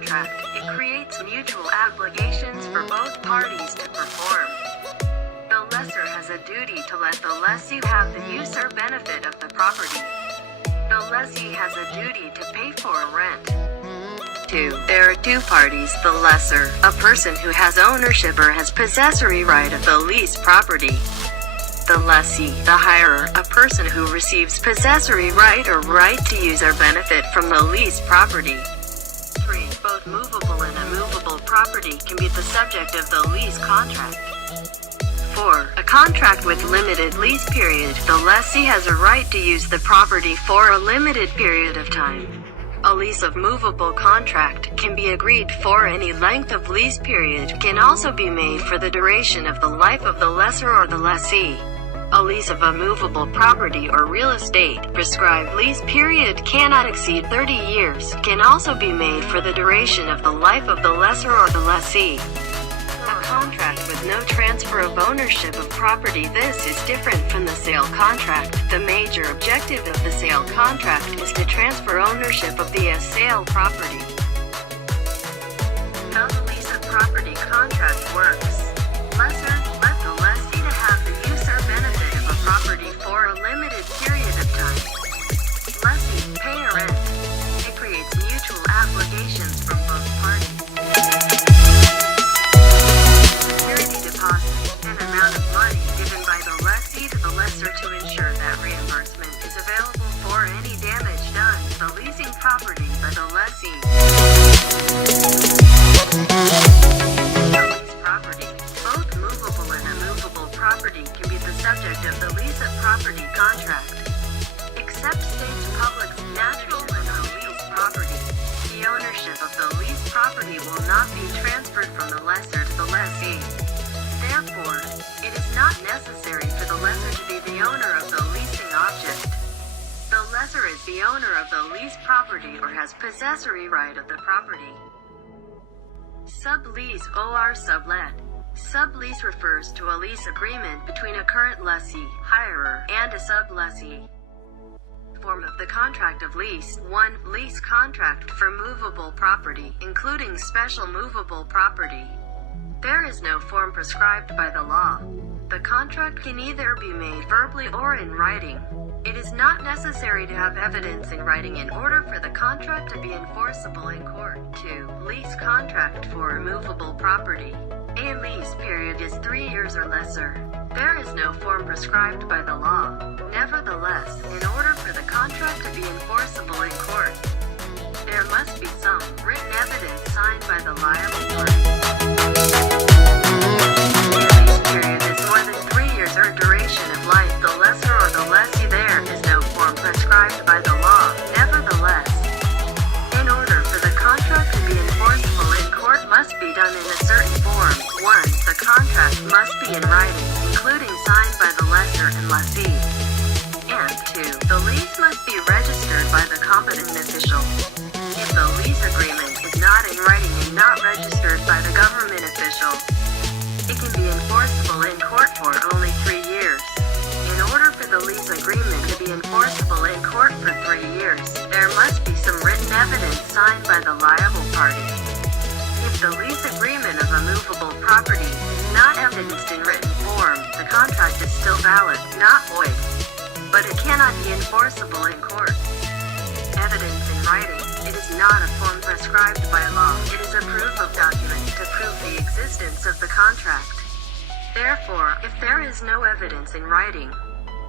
contract, it creates mutual obligations for both parties to perform. The lessor has a duty to let the lessee have the use or benefit of the property. The lessee has a duty to pay for rent. 2. There are two parties: the lessor, a person who has ownership or has possessory right of the lease property. The lessee, the hirer, a person who receives possessory right or right to use or benefit from the lease property. 3. Both movable and immovable property can be the subject of the lease contract. 4. A contract with limited lease period. The lessee has a right to use the property for a limited period of time. A lease of movable contract can be agreed for any length of lease period, can also be made for the duration of the life of the lessor or the lessee. A lease of a movable property or real estate, prescribed lease period cannot exceed 30 years, can also be made for the duration of the life of the lessor or the lessee. A contract with no transfer of ownership of property. This is different from the sale contract. The major objective of the sale contract is to transfer ownership of the sale property. How the lease of property contract works. Lessor, let the lessee to have the use or benefit of a property for a limited period of time. Lessee, pay a rent. It creates mutual obligations from both parties. Security deposit, an amount of money given by the lessee to the lessor to ensure that reimbursement is available for any damage done to the leasing property by the lessee. The lease property. Both movable and immovable property can be the subject of the lease of property contract. Except state public, natural, and lease property, the ownership of the lease property will not be transferred from the lessor to the lessee. Therefore, it is not necessary for the lessor to be the owner of the leasing object. The lessor is the owner of the lease property or has possessory right of the property. Sublease or sublet. Sublease refers to a lease agreement between a current lessee, hirer, and a sublessee. Form of the contract of lease. 1. Lease contract for movable property, including special movable property. There is no form prescribed by the law. The contract can either be made verbally or in writing. It is not necessary to have evidence in writing in order for the contract to be enforceable in court. 2. Lease contract for movable property. A lease period is 3 years or lesser. There is no form prescribed by the law. Nevertheless, in order for the contract to be enforceable in court, there must be some written evidence signed by the liable party. A lease period is more than 3 years or duration of life the lessor or the lessee. There is no form prescribed by the law. Nevertheless, in order for the contract to be enforceable in court must be done in a certain form. 1. The contract must be in writing, including signed by the lessor and lessee. And 2. The lease must be registered by the competent official. If the lease agreement is not in writing and not registered by the government official, it can be enforceable in court for only 3 years. In order for the lease agreement to be enforceable in court for 3 years, there must be some written evidence signed by the liable party. If the lease agreement of a movable property is not evidenced in written form, the contract is still valid, not void. But it cannot be enforceable in court. Evidence in writing. It is not a form prescribed by law. It is a proof of document to prove the existence of the contract. Therefore, if there is no evidence in writing,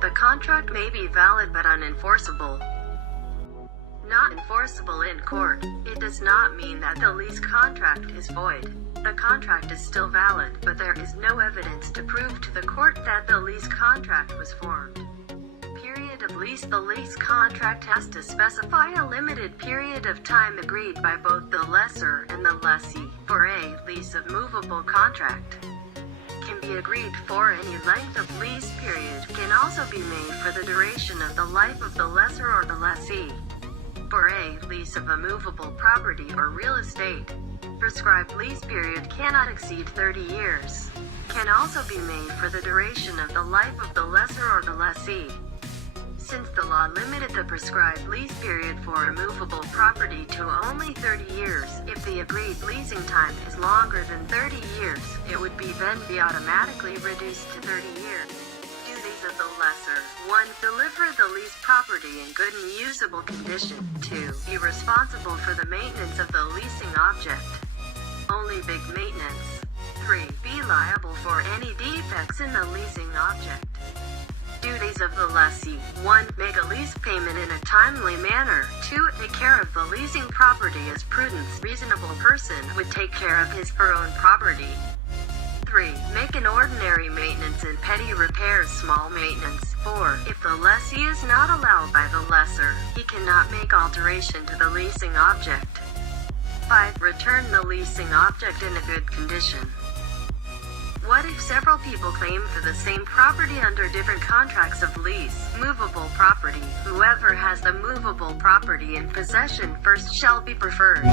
the contract may be valid but unenforceable. Not enforceable in court. It does not mean that the lease contract is void. The contract is still valid, but there is no evidence to prove to the court that the lease contract was formed. Period of lease. The lease contract has to specify a limited period of time agreed by both the lessor and the lessee. For a lease of movable contract, can be agreed for any length of lease period, can also be made for the duration of the life of the lessor or the lessee. For a lease of a movable property or real estate, prescribed lease period cannot exceed 30 years, can also be made for the duration of the life of the lessor or the lessee. Since the law limited the prescribed lease period for a movable property to only 30 years, if the agreed leasing time is longer than 30 years, it would then be automatically reduced to 30 years. Duties of the lessor. 1. Deliver the leased property in good and usable condition. 2. Be responsible for the maintenance of the leasing object. Only big maintenance. 3. Be liable for any defects in the leasing object. Duties of the lessee. 1. Make a lease payment in a timely manner. 2. Take care of the leasing property as prudence reasonable person would take care of his/her own property. 3. Make an ordinary maintenance and petty repairs small maintenance. 4. If the lessee is not allowed by the lessor, he cannot make alteration to the leasing object. 5. Return the leasing object in a good condition. What if several people claim for the same property under different contracts of lease? Movable property. Whoever has the movable property in possession first shall be preferred. A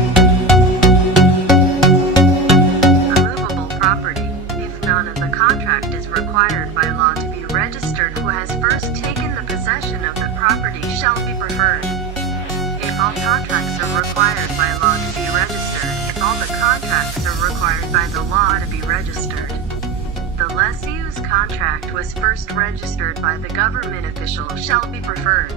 movable property. If none of the contract is required by law to be registered, who has first taken the possession of the property shall be preferred. If all contracts are required by law to be registered, if all the contracts are required by the law to be registered, the lessee whose contract was first registered by the government official shall be preferred.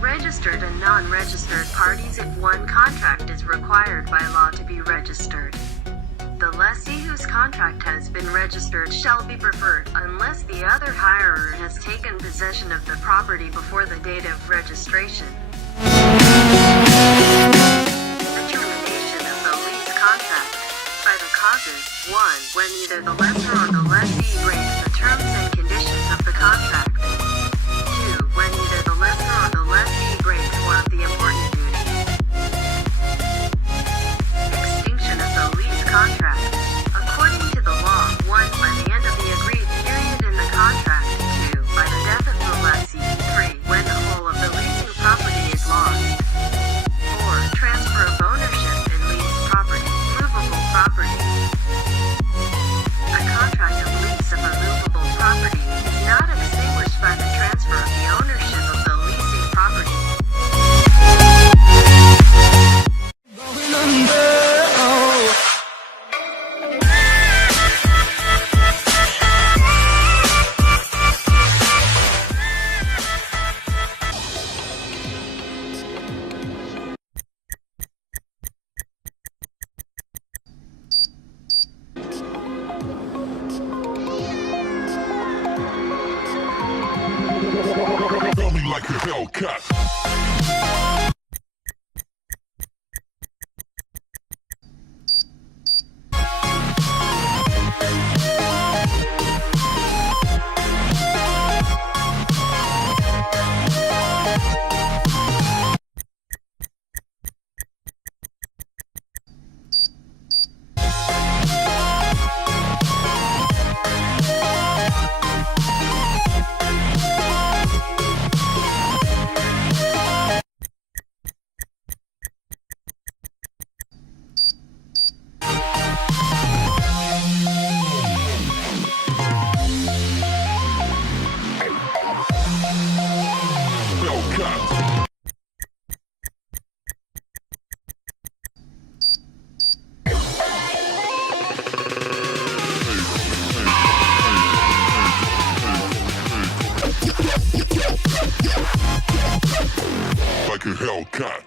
Registered and non-registered parties. If one contract is required by law to be registered, the lessee whose contract has been registered shall be preferred, unless the other hirer has taken possession of the property before the date of registration. The termination of the lease contract. By the causes. 1. When either the lessor or the lessee breaks the terms and conditions of the contract. 2. When either the lessor or the lessee breaks one of the important duties. Extinction of the lease contract. According to the law, 1. By the end of the agreed period in the contract. 2. By the death of the lessee. 3. When the whole of the leasing property is lost. 4. Transfer of ownership in leased property. Movable property. A contract of lease of a movable property is not extinguished by the transfer of the ownership of the leasing property. Going under, oh. Tell me like a Hellcat. Like a Hellcat.